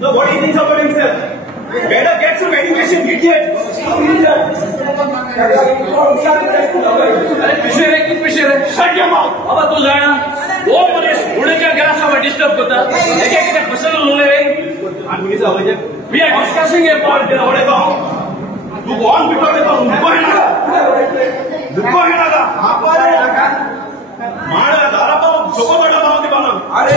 No, what do you think about himself? Better get some education, idiot. Shut your mouth. अब तू जाना वो मुझे उड़े क्या गला सा डिस्टर्ब करता है क्या पर्सनल लोग हैं we are discussing about the ओरे तो तू कौन बिटोरे तो दुखो है ना मारा दारा पाओ सोको बड़ा पाओ के बाना अरे